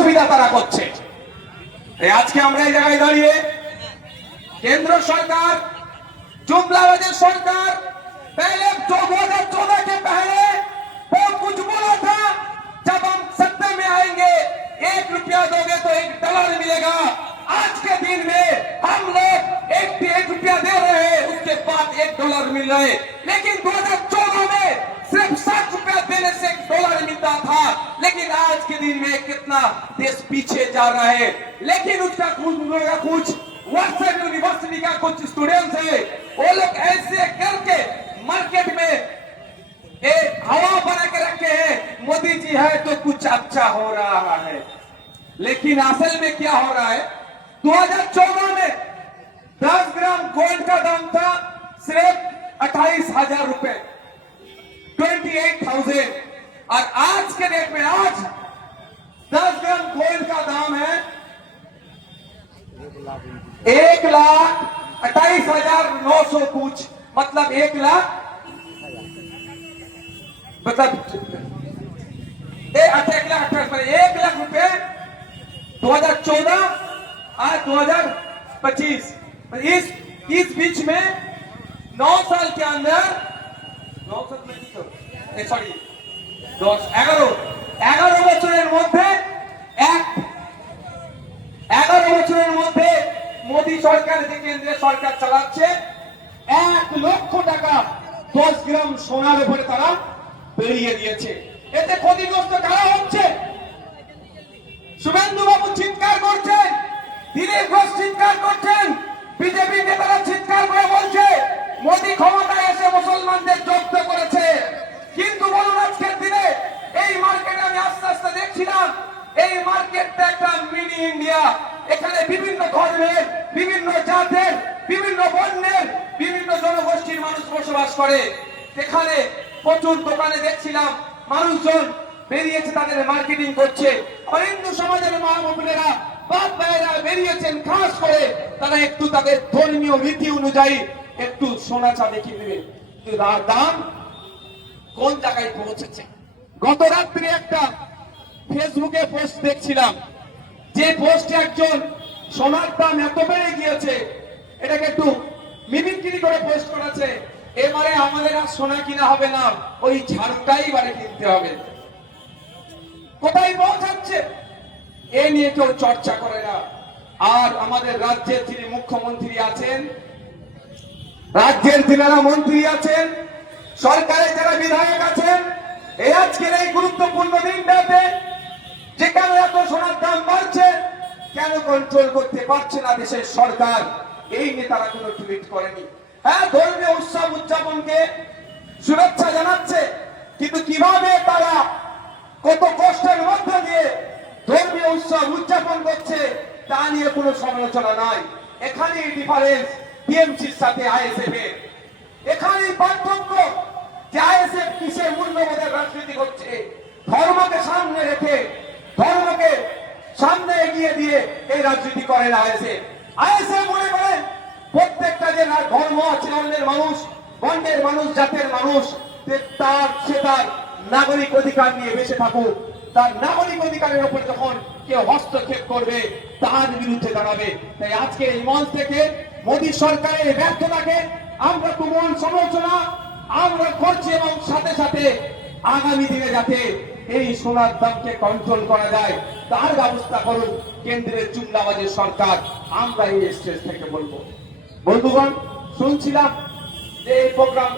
অসুবিধা তারা করছে। আজকে আমরা এই জায়গায় দাঁড়িয়ে केंद्र सरकार जुमलाबाजी सरकार पहले 2014 के पहले बहुत कुछ बोला था, जब हम सत्ता में आएंगे 1 रुपया दोगे तो $1 मिलेगा। आज के दिन में हम लोग 1 रुपया दे रहे हैं, उसके बाद $1 मिल रहे, लेकिन 2014 में सिर्फ 60 रुपया देने से $1 मिलता था। लेकिन आज के दिन में कितना देश पीछे जा रहा है। लेकिन उसका कुछ वर्षन यूनिवर्सिटी का कुछ स्टूडेंट्स है, वो लोग ऐसे करके मार्केट में हवा बना के रखे हैं, मोदी जी है तो कुछ अच्छा हो रहा है। लेकिन असल में क्या हो रहा है, 2014 में 10 ग्राम गोल्ड का दाम था सिर्फ 28,000 रुपए, 28,000, और आज के डेट में आज 10 ग्राम गोल्ड का दाम है 1,28,900 कुछ, मतलब 1,00,000 मतलब 1,00,000 रुपए 2014 और 2025, इस बीच में 9 साल के अंदर 11 বছরের মধ্যে 11 বছরের মধ্যে মোদী সরকার যে কেন্দ্রীয় সরকার চালাচ্ছে 1 লক্ষ টাকা 10 গ্রাম সোনার উপরে তারা বেরিয়ে দিয়েছে। এতে ক্ষতিগ্রস্ত কারা হচ্ছে? শুভেন্দু বাবু চিৎকার করছেন, দিলীপ ঘোষ চিৎকার করছেন, বিজেপি নেতারা চিৎকার করে বলছে মোদী ক্ষমতায় এসে মুসলমানদের জব্দ করেছে। কিন্তু বলুন আজকের দিনে এই মার্কেটে আমি আস্তে আস্তে দেখছিলাম, এই মার্কেটটা একটা মিনি ইন্ডিয়া। এখানে বিভিন্ন ধর্মের, বিভিন্ন জাতের, বিভিন্ন বর্ণের, বিভিন্ন জনগোষ্ঠীর মানুষ বসবাস করে। এখানে প্রচুর দোকানে দেখছিলাম মানুষজন বেরিয়েছে, তাদের মার্কেটিং করছে। আর হিন্দু সমাজের মা বোনেরা, বাপ ভাইয়েরা বেরিয়েছেন খাস করে, তারা একটু তাদের ধর্মীয় রীতি অনুযায়ী একটু সোনা চাঁদি কিনবে। কিন্তু তার দাম কোন জায়গায় পৌঁছেছে? গত রাত্রে একটা ফেসবুকে পোস্ট দেখছিলাম, যে পোস্টে একজন সোনার দাম এত বেড়ে গিয়েছে, এটাকে একটু মিমিক্রি করে পোস্ট করেছে, এবারে আমাদের আর সোনা কিনা হবে না, ওই ঝাড়ুটাই এবারে কিনতে হবে। কোথায় পৌঁছাচ্ছে এ নিয়ে কেউ চর্চা করে না। আর আমাদের রাজ্যের যিনি মুখ্যমন্ত্রী আছেন, রাজ্যের যারা মন্ত্রী আছেন, সরকারের যারা বিধায়ক আছেন, এই আজকের এই গুরুত্বপূর্ণ দিনটাতে যে কেন এত সোনার দাম বাড়ছে, কেন কন্ট্রোল করতে পারছে না দেশের সরকার, এই নিয়ে তারা কোনো টুইট করেনি। হ্যাঁ, ধর্মীয় উৎসব উদযাপনকে শুভেচ্ছা জানাচ্ছে, কিন্তু কিভাবে তারা কত কষ্টের মধ্যে দিয়ে ধর্মীয় উৎসব উদযাপন করছে তা নিয়ে কোনো সমালোচনা নাই। এখানেই ডিফারেন্স টিএমসির সাথে আইএসএফ এর, এখানেই পার্থক্য যে আইএসএফ কিসের মূল্যবোধের রাজনীতি করছে, ধর্মকে সামনে রেখে, ধর্মকে সামনে এগিয়ে দিয়ে এই রাজনীতি করে না আইএসএফ। আইএসএফ মনে করেন প্রত্যেকটা যে ধর্ম আছে, অন্যের মানুষ, বর্ণের মানুষ, জাতের মানুষ, সে তার নাগরিক অধিকার নিয়ে বেঁচে থাকুক, তার নাগরিক অধিকারের উপর যখন কেউ হস্তক্ষেপ করবে তার বিরুদ্ধে দাঁড়াবে। তাই আজকে এই মঞ্চ থেকে মোদী সরকারের ব্যর্থতাকে আমরা তুমুল সমালোচনা আমরা করছি, এবং সাথে সাথে আগামী দিনে যাতে এই সোনার দামকে কন্ট্রোল করা যায় তার ব্যবস্থা করুন কেন্দ্রের জুমলাবাজি সরকার, আমরা এই স্টেজ থেকে বলবো। বন্ধুগণ, শুনছিলাম যে এই প্রোগ্রাম